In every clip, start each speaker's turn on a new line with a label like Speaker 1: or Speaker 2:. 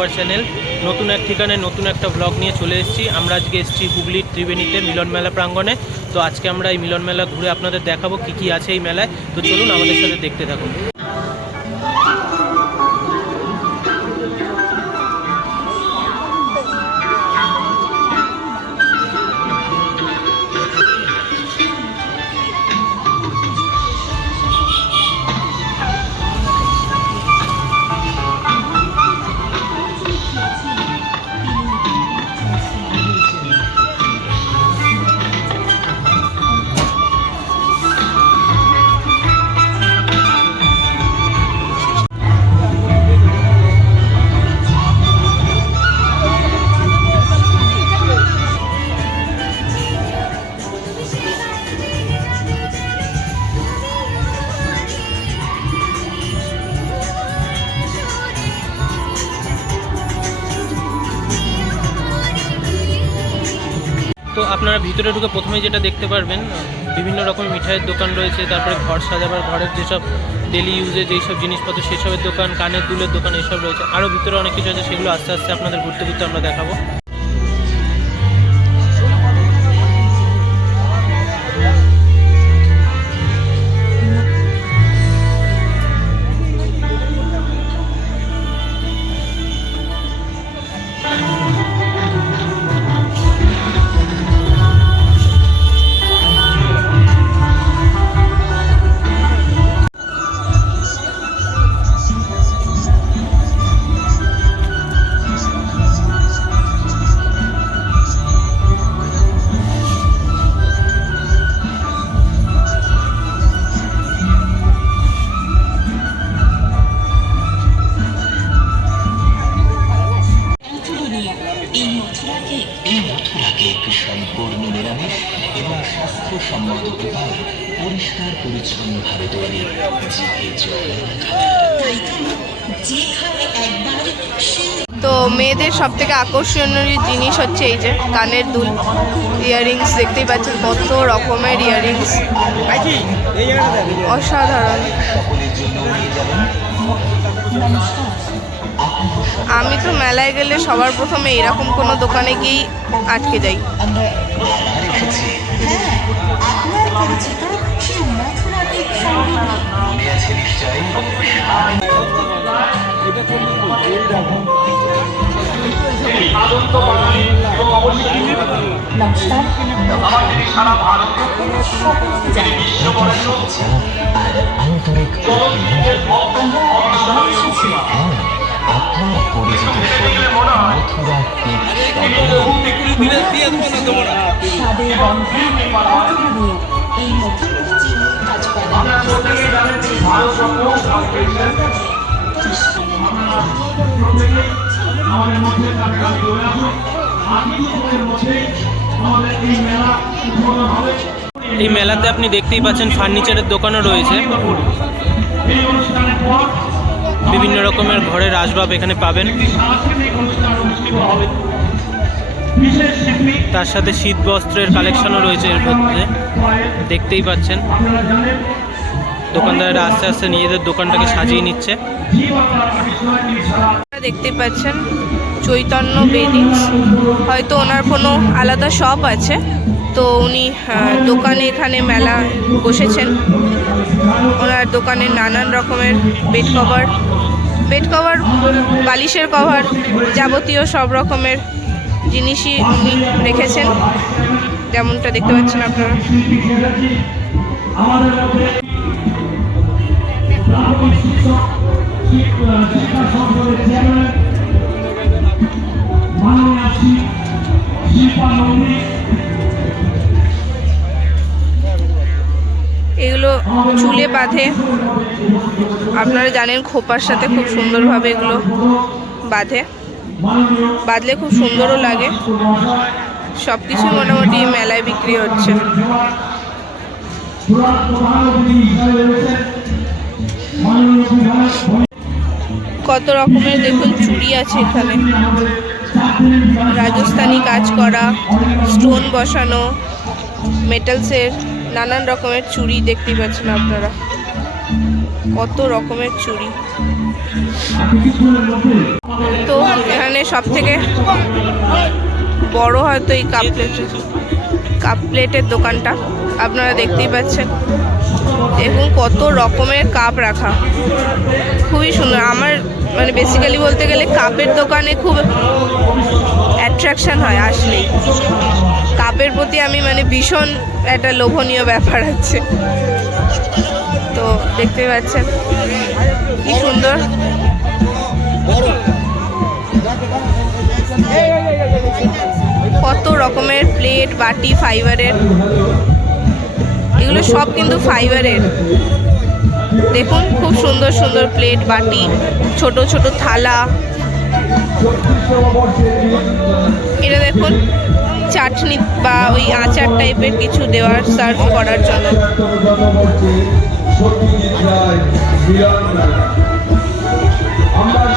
Speaker 1: পাওয়ার channel নতুন এক ঠিকানায় নতুন একটা ব্লগ নিয়ে চলে এসেছি। আমরা আজকে এসেছি হুগলির ত্রিবেণীতে মিলন মেলা প্রাঙ্গণে। তো আজকে আমরা এই মিলন মেলা ঘুরে আপনাদের দেখাবো কি কি আছে এই মেলায়। তো চলুন আমাদের সাথে দেখতে থাকুন। ভিতরে ঢুকে প্রথমে যেটা দেখতে পারবেন, বিভিন্ন রকম মিঠাইয়ের দোকান রয়েছে, তারপরে ঘর সাজাবার, ঘরের যেসব ডেলি ইউজে যেসব জিনিসপত্র, সেসবের দোকান, কানের দুলের দোকান, এসব রয়েছে। আরও ভিতরে অনেক কিছু আছে, সেগুলো আস্তে আস্তে আপনাদের ঘুরতে ঘুরতে আমরা দেখাবো।
Speaker 2: পরিষ্কার পরিচ্ছন্নভাবে তৈরি জিভে জল।
Speaker 3: তো
Speaker 4: মেয়েদের সব থেকে আকর্ষণীয় জিনিস হচ্ছে এই যে কানের দুল। ইয়াররিংস দেখতেই পাচ্ছেন কত রকমের ইয়াররিংস অসাধারণ। আমি তো মেলায় গেলে সবার প্রথমে এরকম কোনো দোকানে গিয়েই আটকে যাই।
Speaker 3: আপনার পরিচিত সেই মথুরা কেক সঙ্গে
Speaker 2: মনে আছে নিশ্চয়ই।
Speaker 3: সকলকে জানাই
Speaker 2: শুভেচ্ছা আর আন্তরিক মথুরা কেক সম্পূর্ণ
Speaker 3: স্বাদের এই মথুরা চিনি কাজু
Speaker 1: এই মেলাতে আপনি দেখতেই পাচ্ছেন ফার্নিচারের দোকানও রয়েছে। বিভিন্ন রকমের ঘরের আসবাব এখানে পাবেন। তার সাথে শীত বস্ত্রের কালেকশনও রয়েছে এর মধ্যে। দেখতেই পাচ্ছেন। দোকানদারেরা আস্তে আস্তে নিজেদের দোকানটাকে সাজিয়ে নিচ্ছে।
Speaker 4: দেখতেই পাচ্ছেন চৈতন্য বেডিংস হয়তো ওনার কোনো আলাদা শপ আছে। তো উনি দোকানে এখানে মেলা বসেছেন। ওনার দোকানে নানান রকমের বেড কভার বেড কভার বালিশের কভার যাবতীয় সব রকমের জিনিসই উনি রেখেছেন। যেমনটা দেখতে পাচ্ছেন আপনারা। এগুলো চুলে বাঁধে। আপনারা জানেন খোপার সাথে খুব সুন্দরভাবে এগুলো বাঁধে। বাঁধলে খুব সুন্দরও লাগে। সব কিছু মোটামুটি মেলায় বিক্রি হচ্ছে। কত রকমের দেখুন চুড়ি আছে এখানে। রাজস্থানি কাজ করা, স্টোন বসানো মেটালসের নানান রকমের চুড়ি দেখতেই পাচ্ছেন আপনারা। কত রকমের চুড়ি। তো এখানে সব থেকে বড় হয়তো এই কাপ প্লেটের কাপ প্লেটের দোকানটা আপনারা দেখতেই পাচ্ছেন। দেখুন কত রকমের কাপ রাখা। খুবই সুন্দর। আমার মানে বেসিক্যালি বলতে গেলে কাপের দোকানে খুব অ্যাট্রাকশন হয় আসলেই। কাপের প্রতি আমি মানে ভীষণ একটা লোভনীয় ব্যাপার আছে। তো দেখতে পাচ্ছেন, কি সুন্দর। কত রকমের প্লেট বাটি ফাইবারের এগুলো সব কিন্তু ফাইবারের দেখুন, খুব সুন্দর সুন্দর প্লেট বাটি, ছোট ছোট থালা। এটা দেখুন, চাটনি বা ওই আচার টাইপের কিছু দেওয়ার সার্ভ করার জন্য।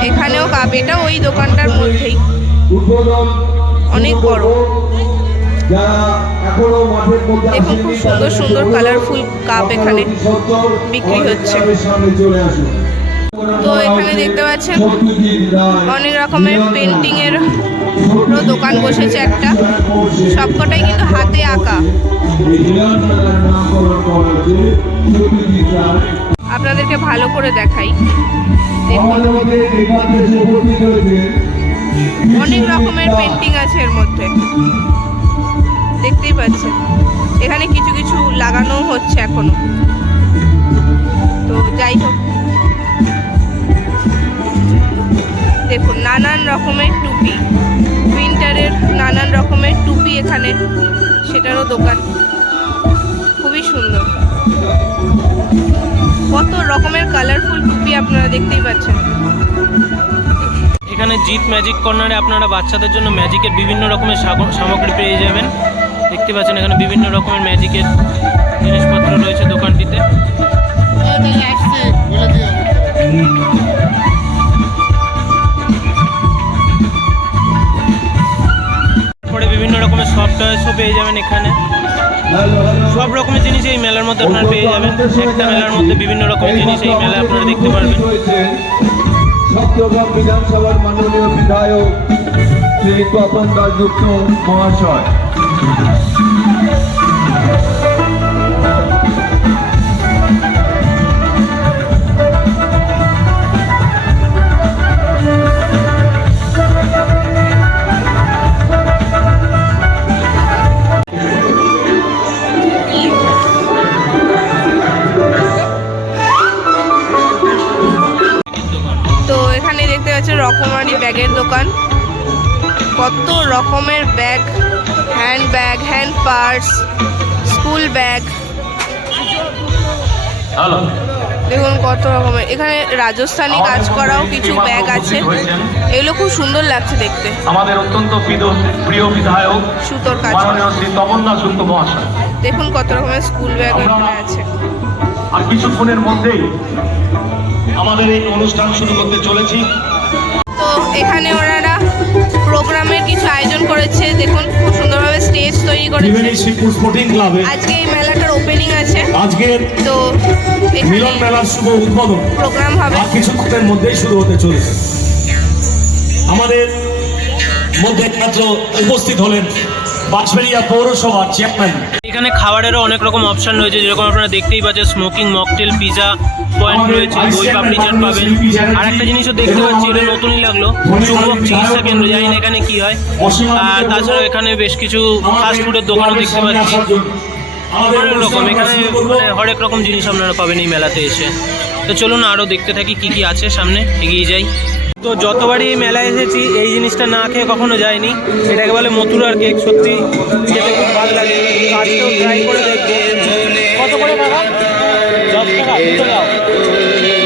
Speaker 4: এখানেও কাপ, এটা ওই দোকানটার মধ্যেই। অনেক বড়। দেখুন খুব সুন্দর সুন্দর কালারফুল কাপ এখানে বিক্রি হচ্ছে। তো এখানে দেখতে পাচ্ছেন অনেক রকমের পেন্টিং এর দোকান বসেছে একটা। সবকটাই কিন্তু হাতে আঁকা। আপনাদেরকে ভালো করে দেখাই। অনেক রকমের পেন্টিং আছে এর মধ্যে। দেখতেই পাচ্ছেন। এখানে কিছু কিছু লাগানো হচ্ছে এখনও। তো যাই হোক। দেখুন, নানান রকমের টুপি। উইন্টারের নানান রকমের টুপি এখানে। সেটারও দোকান। খুবই সুন্দর। কত রকমের কালারফুল টুপি আপনারা দেখতেই পাচ্ছেন।
Speaker 1: এখানে জিৎ ম্যাজিক কর্নারে আপনারা বাচ্চাদের জন্য ম্যাজিকের বিভিন্ন রকমের সামগ্রী পেয়ে যাবেন। দেখতে পাচ্ছেন এখানে বিভিন্ন রকমের ম্যাজিকের জিনিসপত্র রয়েছে দোকানটিতে। পরে বিভিন্ন রকমের সফটওয়্যারসও পেয়ে যাবেন এখানে। সব রকমের জিনিস এই মেলার মধ্যে আপনারা পেয়ে যাবেন। একটা মেলার মধ্যে বিভিন্ন রকমের জিনিস এই মেলায় আপনারা দেখতে পারবেন।
Speaker 5: বিধানসভার মাননীয় বিধায়ক শ্রী তপন দাসগুপ্ত মহাশয়।
Speaker 4: রকমারি ব্যাগের দোকান। কত রকমের bag. Hand bag hand purse school bag দেখুন কত রকমের। এখানে রাজস্থানি কাজ করাও কিছু ব্যাগ আছে। এগুলো খুব সুন্দর লাগছে দেখতে।
Speaker 6: আমাদের অত্যন্ত প্রিয় বিধায়ক
Speaker 4: সুতোর কাজ। দেখুন কত রকমের স্কুল ব্যাগ এখানে আছে।
Speaker 6: আর কিছুক্ষণের মধ্যেই আমাদের এই অনুষ্ঠান শুরু করতে চলেছি।
Speaker 4: তো এখানে ওনারা প্রোগ্রামের কিছু আয়োজন করেছে। দেখুন খুব সুন্দরভাবে স্টেজ তৈরি করেছে।
Speaker 7: স্পোর্টিং ক্লাবে
Speaker 4: আজকে এই মেলাটার ওপেনিং আছে।
Speaker 7: আজকের
Speaker 4: তো
Speaker 7: মিলন মেলার শুভ উদ্বোধন
Speaker 4: প্রোগ্রাম হবে।
Speaker 7: আর কিছুক্ষণের মধ্যেই শুরু হতে চলেছে। আমাদের মধ্যে মাত্র উপস্থিত হলেন বাঁশবেড়িয়া পৌরসভার চেয়ারম্যান।
Speaker 1: এখানে খাবারেরও অনেক রকম অপশন রয়েছে। যেরকম আপনারা দেখতেই পাচ্ছেন স্মোকিং মকটেল পিজা পয়েন্ট রয়েছে দই পাপড়ি চাট পাবেন। আর একটা জিনিসও দেখতে পাচ্ছি এটা নতুনই লাগল চুম্বক চিকিৎসা কেন্দ্র জানি না এখানে কি হয়। আর তাছাড়া এখানে বেশ কিছু ফাস্ট ফুডের দোকানও দেখতে পাচ্ছি। অনেক রকম এখানে মানে হরেক রকম জিনিস আপনারা পাবেন এই মেলাতে এসে। তো চলুন আরও দেখতে থাকি কি কি আছে সামনে এগিয়ে যাই। তো যতবারই এই মেলায় এসেছি এই জিনিসটা না খেয়ে কখনো যায়নি এটাকে বলে মথুরার কেক সত্যি খেতে খুব ভালো লাগে। আজকেও ট্রাই করে দেখব।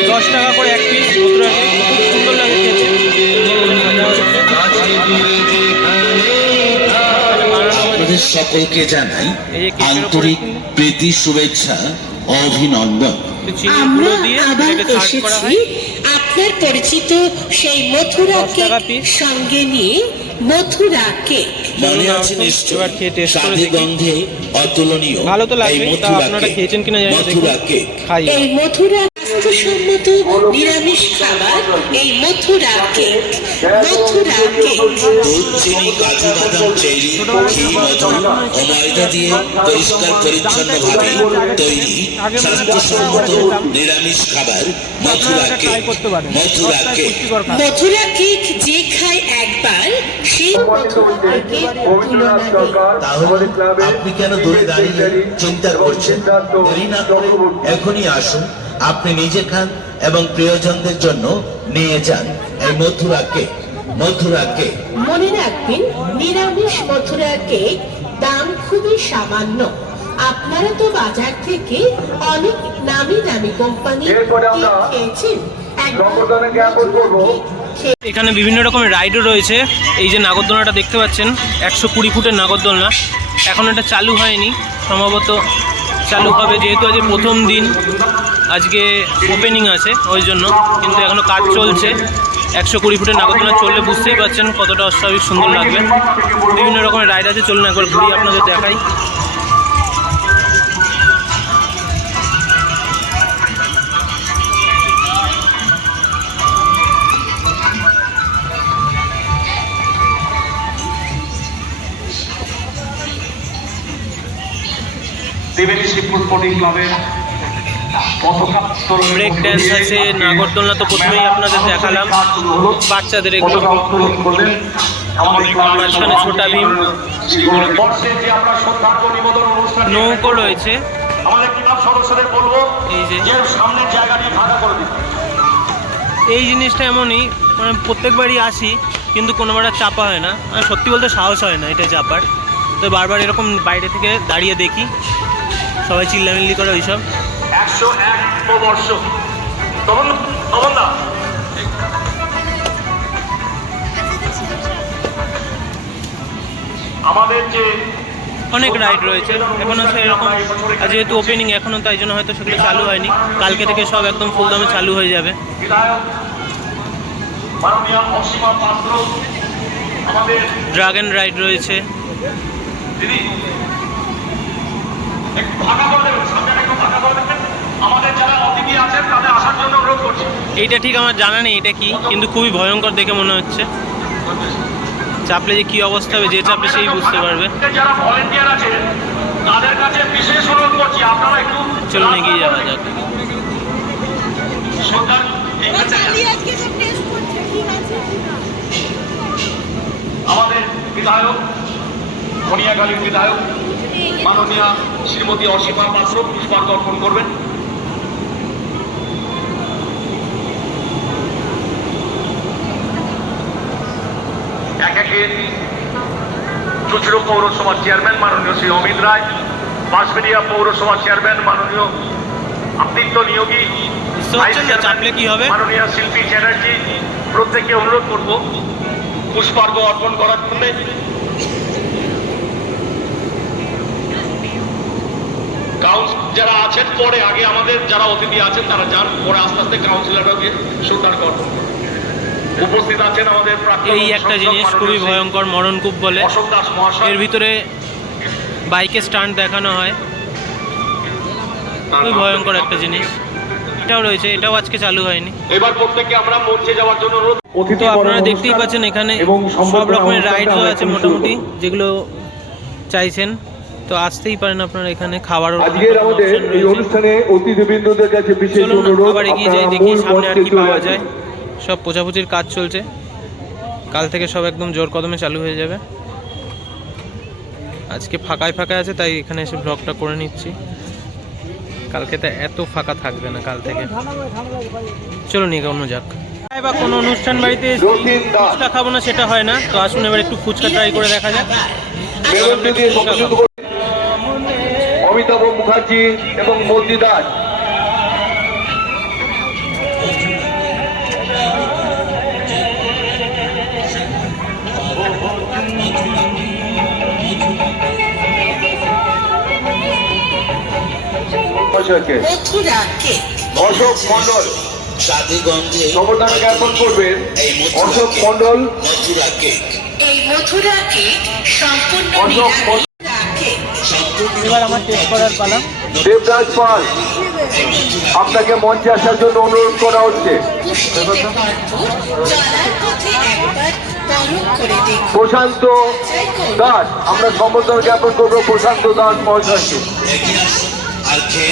Speaker 1: দশ টাকা করে এক পিস সুন্দর লাগে
Speaker 8: সকলকে জানাই আন্তরিক প্রীতি, শুভেচ্ছা, অভিনন্দন
Speaker 9: আপনার পরিচিত সেই মথুরা
Speaker 1: দশ টাকা
Speaker 9: কেক
Speaker 1: piece।
Speaker 9: সঙ্গে নিয়ে মথুরা কেক।
Speaker 8: মনে আছে নিশ্চয় স্বাদে গন্ধে অতুলনীয়।
Speaker 1: ভালো তো
Speaker 8: এই
Speaker 1: লাগবেই তা আপনারা খেয়েছেন কিনা জানি না
Speaker 8: মথুরা কেক।
Speaker 1: খাই।
Speaker 9: এই মথুরা স্বাস্থ্যসম্মত নিরামিষ খাবার এই মথুরা কেক। মথুরা কেক।
Speaker 8: দুধ চিনি কাজু বাদাম চেরি ঘি মধু ও ময়দা দিয়ে পরিষ্কার পরিচ্ছন্নভাবে তৈরি স্বাস্থ্যসম্মত নিরামিষ খাবার Mathura cake. Mathura cake.
Speaker 9: Mathura cake যে খায় একবার
Speaker 10: আপনি কেন দূরে দাঁড়িয়ে চিন্তা করছেন? দেরি না করে এখনই আসুন। আপনি নিজে খান এবং প্রিয়জনদের জন্য নিয়ে যান। এই মথুরা কেক মথুরা কেক
Speaker 9: মনে রাখবেন নিরামিষ মথুরা কেক দাম খুবই সামান্য। আপনারা তো বাজার থেকে অনেক নামি দামি
Speaker 5: এরপরে
Speaker 9: খেয়েছেন। একবার কেক
Speaker 1: এখানে বিভিন্ন রকমের রাইডও রয়েছে। এই যে নাগরদোলনাটা দেখতে পাচ্ছেন, একশো কুড়ি ফুটের নাগরদোলনা। এখন এটা চালু হয়নি, সম্ভবত চালু হবে যেহেতু আজ প্রথম দিন। আজকে ওপেনিং আছে ওই জন্য, কিন্তু এখনও কাজ চলছে। একশো কুড়ি ফুটের নাগরদোলনা চললে বুঝতেই পারছেন কতটা অস্বাভাবিক সুন্দর লাগবে। বিভিন্ন রকমের রাইড আছে, চলুন একবার ঘুরিয়ে আপনাদের দেখাই।
Speaker 6: দেবেলি শিবপুর স্পোর্টিং ক্লাবের পতাকা উত্তোলনের
Speaker 1: ব্রেক ড্যান্স আছে নাগরদোলনা তো প্রথমেই আপনাদের দেখালাম। বাচ্চাদের এগুলো মাঝখানে ছোটা ভীম। নৌকো রয়েছে। এই যে। জিনিসটা এমনই মানে প্রত্যেকবারই আসি কিন্তু কোনোবার আর চাপা হয় না। আর সত্যি বলতে সাহস হয় না এটা চাপার। তো বারবার এরকম বাইরে থেকে দাঁড়িয়ে দেখি। সবাই চিল্লামিল্লি করে ওইসব।
Speaker 6: একশো এক বর্ষ তখন তখন না আমাদের যে
Speaker 1: অনেক রাইড রয়েছে। এখনও সেরকম যেহেতু ওপেনিং এখনও তাই জন্য হয়তো সেগুলো চালু হয়নি। কালকে থেকে সব একদম ফুল দামে চালু হয়ে যাবে। ড্রাগন রাইড রয়েছে।
Speaker 6: একটু ফাঁকা করে দেবেন সামনে একটু ফাঁকা করে দেবেন। আমাদের যারা অতিথি আছেন তাদের আসার জন্য অনুরোধ করছি।
Speaker 1: এইটা ঠিক আমার জানা নেই এটা কি? কিন্তু খুবই ভয়ঙ্কর দেখে মনে হচ্ছে। চাপলে যে কি অবস্থা হবে যে চাপলে সেই বুঝতে পারবে।
Speaker 6: যারা ভলেন্টিয়ার আছেন তাদের কাছে বিশেষ অনুরোধ করছি আপনারা একটু
Speaker 1: চলুন এগিয়ে যাওয়া যাক।
Speaker 6: সরকার আমাদের বিধায়ক মনিয়াখালীর বিধায়ক মাননীয়া শ্রীমতী অসীমা পাত্র পুষ্পার্ঘ অর্পণ করবেন। এক একে চুচড়ো পৌরসভার চেয়ারম্যান মাননীয় শ্রী অমিত রায় বাঁশবেড়িয়া পৌরসভার চেয়ারম্যান মাননীয় আদিত্য নিয়োগী মাননীয় শিল্পী চ্যাটার্জি প্রত্যেককে অনুরোধ করব পুষ্পার্ঘ অর্পণ করার জন্য। কাউন্সিল যারা আছেন পরে আগে আমাদের যারা অতিথি আছেন তারা যান পরে আস্তে আস্তে কাউন্সিলরকে সুতার করব। উপস্থিত আছেন আমাদের
Speaker 1: এই একটা জিনিস খুবই ভয়ঙ্কর মরণকূপ বলে।
Speaker 6: অশোক দাস মহাশয়।
Speaker 1: এর ভিতরে বাইকে স্টান্ট দেখানো হয়। খুবই ভয়ঙ্কর একটা জিনিস। এটাও রয়েছে এটাও আজকে চালু হয়নি।
Speaker 6: এবার প্রত্যেককে আমরা মঞ্চে যাওয়ার জন্য অনুরোধ।
Speaker 1: তো আপনারা দেখতেই পাচ্ছেন এখানে সব রকমের রাইডও আছে মোটামুটি যেগুলো চাইছেন। তো আসতেই পারেন আপনারা এখানে খাবারও
Speaker 5: আজকের আমাদের এই অনুষ্ঠানে অতিথিবৃন্দদের কাছে বিশেষ অনুরোধ
Speaker 1: আবার এগিয়ে যাই দেখি সামনে আর কি পাওয়া যায়। সব পোছাপুচির কাজ চলছে। কাল থেকে সব একদম জোর কদমে চালু হয়ে যাবে। আজকে ফাঁকায় ফাঁকায় আছে তাই এখানে এসে ব্লগটা করে নিচ্ছি। কালকে তো এত ফাঁকা থাকবে না কাল থেকে। চলুন এগোনো যাক। বা কোনো অনুষ্ঠান বাড়িতে ফুচকা খাব না সেটা হয় না। তো আসুন এবার একটু ফুচকা ট্রাই করে দেখা যাক।
Speaker 5: মুখার্জি এবং মোদি দাস অশোক মন্ডল সমর্থনা জ্ঞাপন করবেন। অশোক মন্ডল
Speaker 8: মথুরা কেক
Speaker 9: এই মথুরা সম্পূর্ণ
Speaker 1: এবার আমার টেস্ট করার পালা।
Speaker 5: দেবরাজ পাল আপনাকে মঞ্চে আসার জন্য অনুরোধ করা হচ্ছে। প্রশান্ত দাস আমরা সম্বোধন জ্ঞাপন করব। প্রশান্ত দাস মহাশয়কে।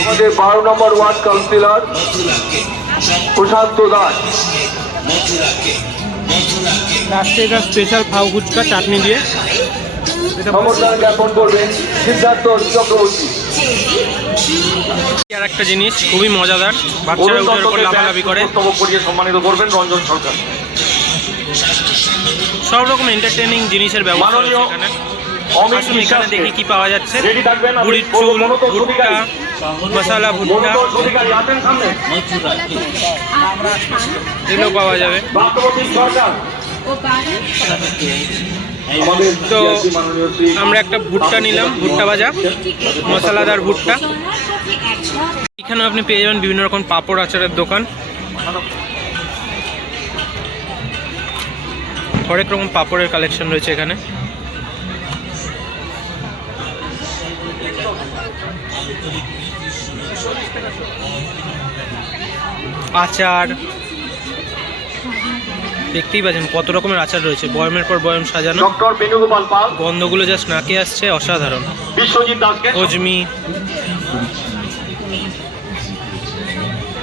Speaker 5: আমাদের বারো নম্বর ওয়ার্ড কাউন্সিলর প্রশান্ত দাস।
Speaker 1: লাস্টে এটা স্পেশাল ফাউ ফুচকা চাটনি দিয়ে।
Speaker 5: সম্বোধন জ্ঞাপন করবেন সিদ্ধার্থ চক্রবর্তী।
Speaker 1: আর একটা জিনিস খুবই মজাদার। বাচ্চারা উঠে উপর লাফালাফি করে।
Speaker 6: সম্মানিত করবেন রঞ্জন সরকার।
Speaker 1: সব রকম এন্টারটেনিং জিনিসের ব্যবস্থা রয়েছে এখানে আসুন এখানে দেখি কি পাওয়া যাচ্ছে। বুড়ির চুল ভুট্টা এগুলো পাওয়া যাবে। তো আমরা একটা ভুট্টা নিলাম ভুট্টা ভাজা মশলাদার ভুট্টা। এখানে আপনি পেয়ে যাবেন বিভিন্ন রকম পাপড় আচারের দোকান। হরেক রকম পাপড়ের কালেকশন রয়েছে এখানে। আচার দেখতেই পাচ্ছেন কত রকমের আচার রয়েছে। বয়মের পর বয়ম সাজানো।
Speaker 6: ডক্টর বেণুগোপাল পাল।
Speaker 1: গন্ধগুলো জাস্ট নাকে আসছে অসাধারণ।
Speaker 6: বিশ্বজিৎ দাসকে।
Speaker 1: অজমি।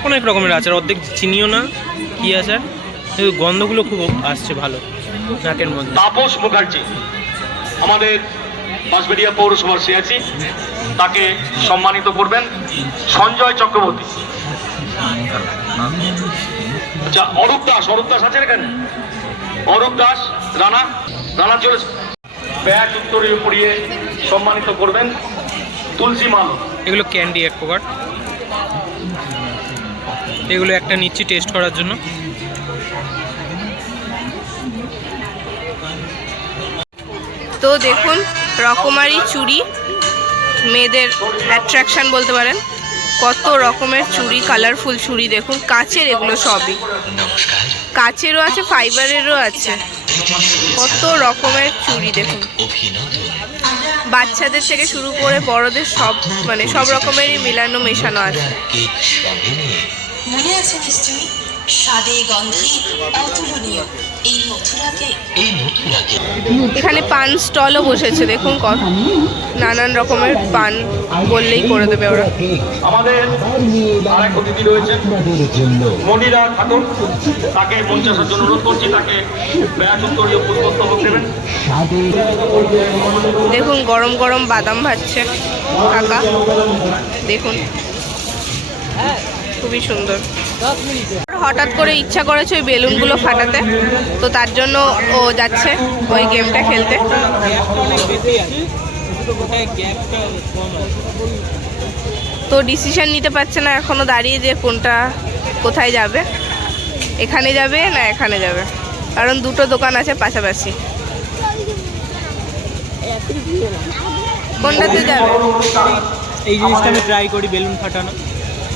Speaker 1: অনেক রকমের আচার অর্ধেক চিনিও না কি আচার? কিন্তু গন্ধগুলো খুব আসছে ভালো নাকের মধ্যে।
Speaker 6: তাপস মুখার্জি আমাদের বাঁশবেড়িয়া পৌরসভার সিয়াছি তাকে সম্মানিত করবেন সঞ্জয় চক্রবর্তী। আচ্ছা অরূপ দাস অরূপ দাস আছেন এখানে? অরূপ দাস রানা রানা চলে ব্যাগ উত্তরীয় পড়িয়ে সম্মানিত করবেন তুলসী মাল
Speaker 1: এগুলো ক্যান্ডি এক প্রকার। এগুলো একটা নিচ্ছি টেস্ট করার জন্য।
Speaker 4: তো দেখুন রকমারি চুড়ি মেয়েদের অ্যাট্রাকশন বলতে পারেন। কত রকমের চুড়ি কালারফুল চুড়ি দেখুন কাচের এগুলো সবই। কাঁচেরও আছে ফাইবারেরও আছে। কত রকমের চুড়ি দেখুন। বাচ্চাদের থেকে শুরু করে বড়দের সব মানে সব রকমেরই মিলানো মেশানো আছে।
Speaker 3: মনে আছে নিশ্চয়ই? স্বাদে গন্ধে অতুলনীয়। এই মথুরাকে
Speaker 2: এই মথুরাকে
Speaker 4: এখানে পান স্টলও বসেছে দেখুন কত নানান রকমের পান বললেই করে দেবে ওরা।
Speaker 6: আমাদের আরেক অতিথি রয়েছেন মনিরা খাতুন তাকে পঞ্চাশের জন্য অনুরোধ করছি তাকে ব্যাগ পুষ্পস্তবক দেবেন।
Speaker 4: দেখুন গরম গরম বাদাম ভাজছে কাকা। দেখুন খুবই সুন্দর। হঠাৎ করে ইচ্ছা করেছে ওই বেলুনগুলো ফাটাতে, তো তার জন্য ও যাচ্ছে ওই গেমটা খেলতে। তো ডিসিশন নিতে পারছে না, এখনও দাঁড়িয়ে যে কোনটা, কোথায় যাবে, এখানে যাবে না এখানে যাবে। কারণ দুটো দোকান আছে পাশাপাশি। কোনটাতে যাবে?
Speaker 1: এই জিনিসটা আমি ট্রাই করি, বেলুন ফাটানো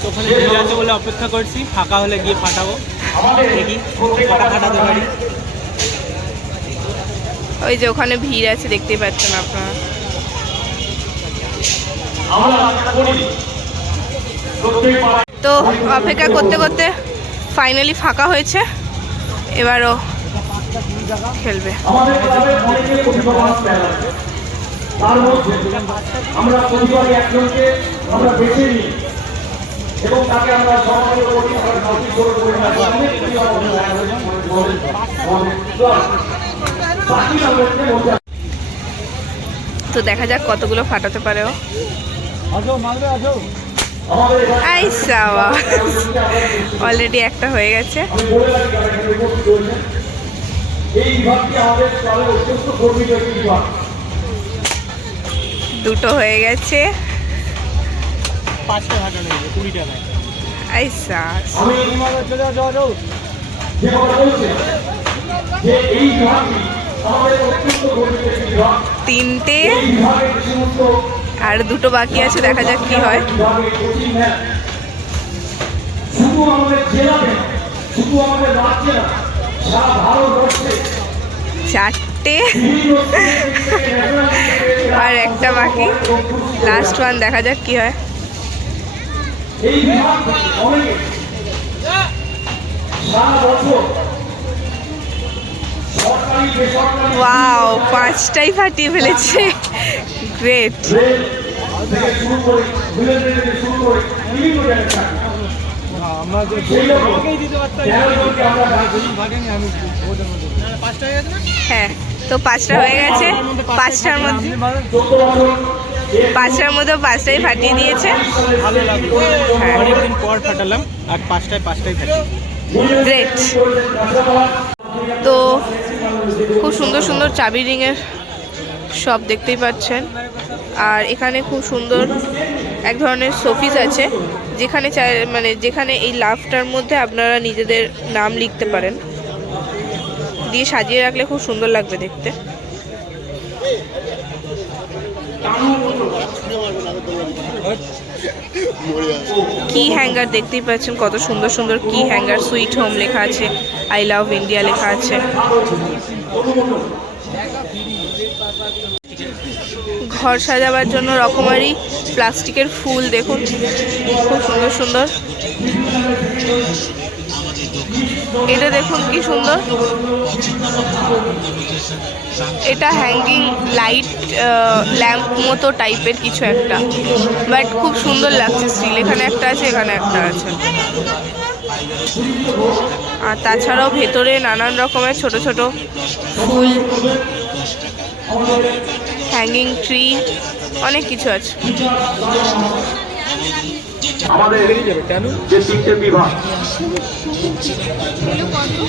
Speaker 1: তো ওখানে ভিড় আছে বলে অপেক্ষা করছি ফাঁকা হলে গিয়ে ফাটাবো দেখি ফাটাতে পারি
Speaker 4: ওই যে ওখানে ভিড় আছে দেখতেই পাচ্ছেন আপনারা। তো অপেক্ষা করতে করতে ফাইনালি ফাঁকা হয়েছে এবারও খেলবে।
Speaker 6: আমরা প্রতিবারই একজনকে আমরা বেছে নিই। এবং তাকে আমরা সম্মানিত করি আমরা কাউকে জোর করি না অনেক
Speaker 4: তো দেখা যাক কতগুলো ফাটাতে পারে ও। আই সাওয়া অলরেডি একটা হয়ে গেছে। দুটো হয়ে গেছে।
Speaker 1: কুড়ি টাকায়
Speaker 6: গর্বিত একটি বিভাগ
Speaker 4: তিনটে আর দুটো বাকি আছে দেখা যাক কি হয়।
Speaker 6: বিভাগের কোচিং নেন শুধু আমাদের জেলাতে শুধু আমাদের রাজ্যে না সারা ভারতবর্ষে
Speaker 4: চারটে। আর একটা বাকি। লাস্ট ওয়ান দেখা যাক কি হয়।
Speaker 6: এই বিভাগ অনেকে সারা বছর
Speaker 4: ওয়াও পাঁচটাই ফাটিয়ে ফেলেছে। গ্রেট হ্যাঁ তো পাঁচটা হয়ে গেছে। পাঁচটার মধ্যে পাঁচটার মধ্যে পাঁচটাই ফাটিয়ে দিয়েছে।
Speaker 1: ভালো লাগল।
Speaker 4: হ্যাঁ।
Speaker 1: অনেকদিন পর ফাটালাম আর পাঁচটায় ফাটি
Speaker 4: গ্রেট তো খুব সুন্দর সুন্দর চাবি রিংয়ের সব দেখতেই পাচ্ছেন। আর এখানে খুব সুন্দর এক ধরনের শোপিস আছে যেখানে মানে যেখানে এই লাভটার মধ্যে আপনারা নিজেদের নাম লিখতে পারেন। দিয়ে সাজিয়ে রাখলে খুব সুন্দর লাগবে দেখতে। কি হ্যাঙ্গার দেখতেই পাচ্ছেন? কত সুন্দর সুন্দর কি হ্যাঙ্গার, সুইট হোম লেখা আছে, আই লাভ ইন্ডিয়া লেখা আছে। ঘর সাজাবার জন্য রকমারি প্লাস্টিকের ফুল, দেখুন, খুব সুন্দর সুন্দর। এটা দেখুন কি সুন্দর। এটা হ্যাঙ্গিং লাইট ল্যাম্প মতো টাইপের কিছু একটা। বাট খুব সুন্দর লাগছে স্টিল এখানে একটা আছে, এখানে একটা আছে। আর তাছাড়াও ভেতরে নানান রকমের ছোট ছোট ফুল হ্যাঙ্গিং ট্রি অনেক কিছু আছে।
Speaker 6: আমাদের যে তিনটে বিভাগ,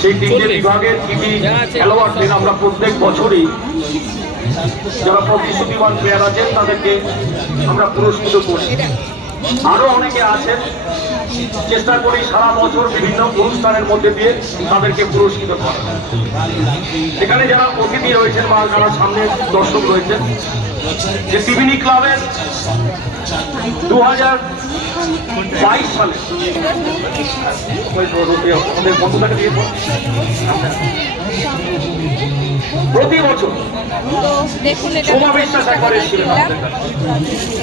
Speaker 6: সেই তিনটে বিভাগের কৃতি খেলোয়াড়দের আমরা প্রত্যেক বছরই যারা প্রতিশ্রুতিবান প্লেয়ার আছেন, তাদেরকে আমরা পুরস্কৃত করি। আরও অনেকে আছেন, চেষ্টা করি সারা বছর বিভিন্ন অনুষ্ঠানের মধ্যে দিয়ে তাদেরকে পুরস্কৃত করা এখানে যারা অতিথি রয়েছেন বা যারা সামনে দর্শক রয়েছেন যে টিভিনি ক্লাবের দু হাজার বাইশ সালে। তো আমাদের বন্ধুটাকে দিয়ে প্রতি বছর।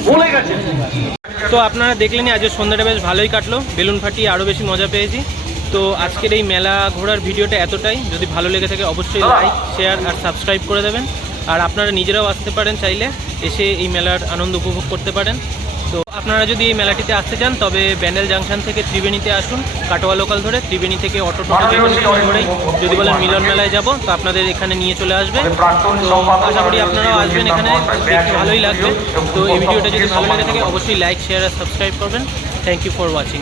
Speaker 6: বলে গেছেন।
Speaker 1: তো আপনারা দেখলেনই আজকে সন্ধ্যাটা বেশ ভালোই কাটলো। বেলুন ফাটিয়ে আরও বেশি মজা পেয়েছি। তো আজকের এই মেলা ঘোরার ভিডিওটা এতটাই। যদি ভালো লেগে থাকে অবশ্যই লাইক শেয়ার আর সাবস্ক্রাইব করে দেবেন। আর আপনারা নিজেরাও আসতে পারেন চাইলে এসে এই মেলার আনন্দ উপভোগ করতে পারেন। তো আপনারা যদি এই মেলাটিতে আসতে চান তবে ব্যান্ডেল জাংশন থেকে ত্রিবেণীতে আসুন কাটোয়া লোকাল ধরে ত্রিবেণী থেকে অটো টোটো যে কোনো ধরেই যদি বলেন মিলন মেলায় যাব তো আপনাদের এখানে নিয়ে চলে আসবে। তো আশা করি আপনারাও আসবেন এখানে দেখতে ভালোই লাগবে। তো এই ভিডিওটা যদি ভালো লেগে থাকে অবশ্যই লাইক শেয়ার আর সাবস্ক্রাইব করবেন। Thank you for watching